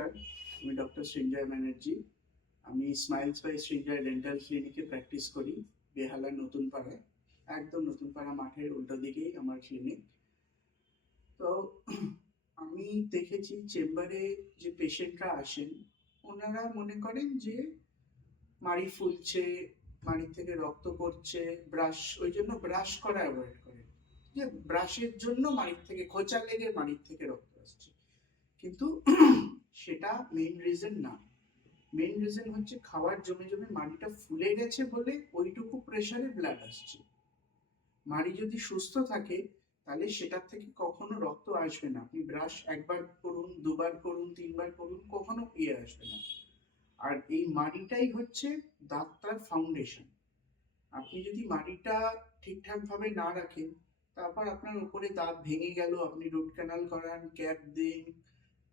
নমস্কার, আমি ডক্টর সৃঞ্জয় ব্যানার্জি। আমি স্মাইলস বাই সৃঞ্জয় ডেন্টাল ক্লিনিকে প্র্যাকটিস করি বেহালা নতুন পাড়ায়। একদম নতুন পাড়া মাঠের উল্টো দিকেই আমার ক্লিনিক। তো আমি দেখেছি চেম্বারে যে পেশেন্টরা আসেন, ওনারা মনে করেন যে মাড়ি ফুলছে, মাড়ি থেকে রক্ত পড়ছে, ওই জন্য ব্রাশ করা অ্যাভয়েড করেন, যে ব্রাশের জন্য মাড়ির থেকে খোঁচা লেগে মাড়ির থেকে রক্ত আসছে। কিন্তু সেটা মেইন রিজন না। মেইন রিজন হচ্ছে খাবার জমে জমে মাড়িটা ফুলে গেছে বলে ওইটুকু প্রেসারে ব্লাড আসছে। মাড়ি যদি সুস্থ থাকে তাহলে সেটার থেকে কখনো রক্ত আসবে না। আপনি ব্রাশ একবার করুন, দুবার করুন, তিনবার করুন, কখনো আসবে না। আর এই মাড়িটাই হচ্ছে দাঁতটার ফাউন্ডেশন। আপনি যদি মাড়িটা ঠিকঠাক ভাবে না রাখেন, তারপর আপনার উপরে দাঁত ভেঙে গেল, আপনি রুট ক্যানাল করান, ক্যাপ দিন,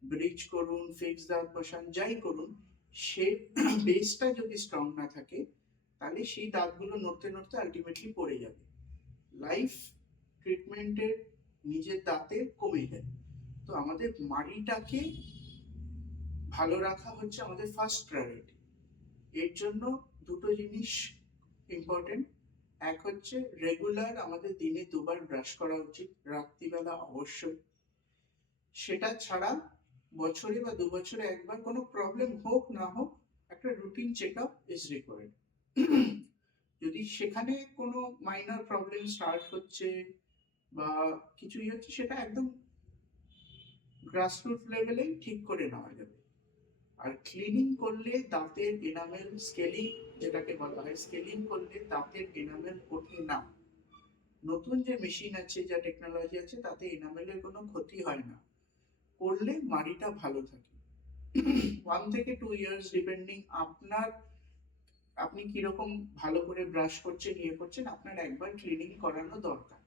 ব্রিজ করুন, ফিক্স দাঁত বসান, যাই করুন, সে বেসটা যদি স্ট্রং না থাকে তাহলে সেই দাঁতগুলো নড়তে নড়তে আলটিমেটলি পড়ে যাবে। লাইফ ট্রিটমেন্টের নিজের দাঁতে কমে যায়। তো আমাদের মাড়িটাকে ভালো রাখা হচ্ছে আমাদের ফার্স্ট প্রায়োরিটি। এর জন্য দুটো জিনিস ইম্পর্টেন্ট। এক হচ্ছে রেগুলার আমাদের দিনে দুবার ব্রাশ করা উচিত, রাত্রিবেলা অবশ্যই। সেটা ছাড়া বছরে বা 2 বছরে একবার কোনো প্রবলেম হোক না হোক একটা routine check up is required. যদি সেখানে কোনো মাইনর প্রবলেম স্টার্ট হচ্ছে বা কিছুই হচ্ছে, সেটা একদম গ্রাসরুট লেভেলেই ঠিক করে নেওয়া যাবে। আর ক্লিনিং করলে দাঁতের এনামেল, স্কেলিং যেটাকে বলা হয়, স্কেলিং করলে দাঁতের এনামেল ওঠে না। নতুন যে মেশিন আছে, যা টেকনোলজি আছে, তাতে এনামেলের কোনো ক্ষতি হয় না, করলে মাড়িটা ভালো থাকে। 1 থেকে 2 ইয়ার্স ডিপেন্ডিং আপনি কিরকম ভালো করে ব্রাশ করছেন, করছেন, আপনার একবার ক্লিনিং করানো দরকার।